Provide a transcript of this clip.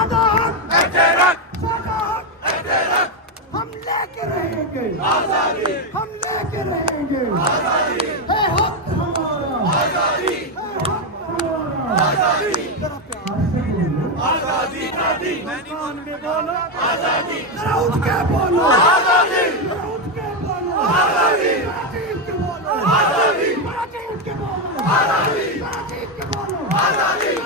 सादा हक एहतराम सादा हक एहतराम हम लेके रहेंगे आजादी हम लेके रहेंगे आजादी है हक हमारा आजादी है हक हमारा आजादी जरा प्यार से बोलो आजादी आजादी कान के बोलो आजादी जरा उठ के बोलो आजादी जरा उठ के बोलो आजादी मराठी उठ के बोलो आजादी मराठी उठ के बोलो आजादी मराठी उठ के बोलो आजादी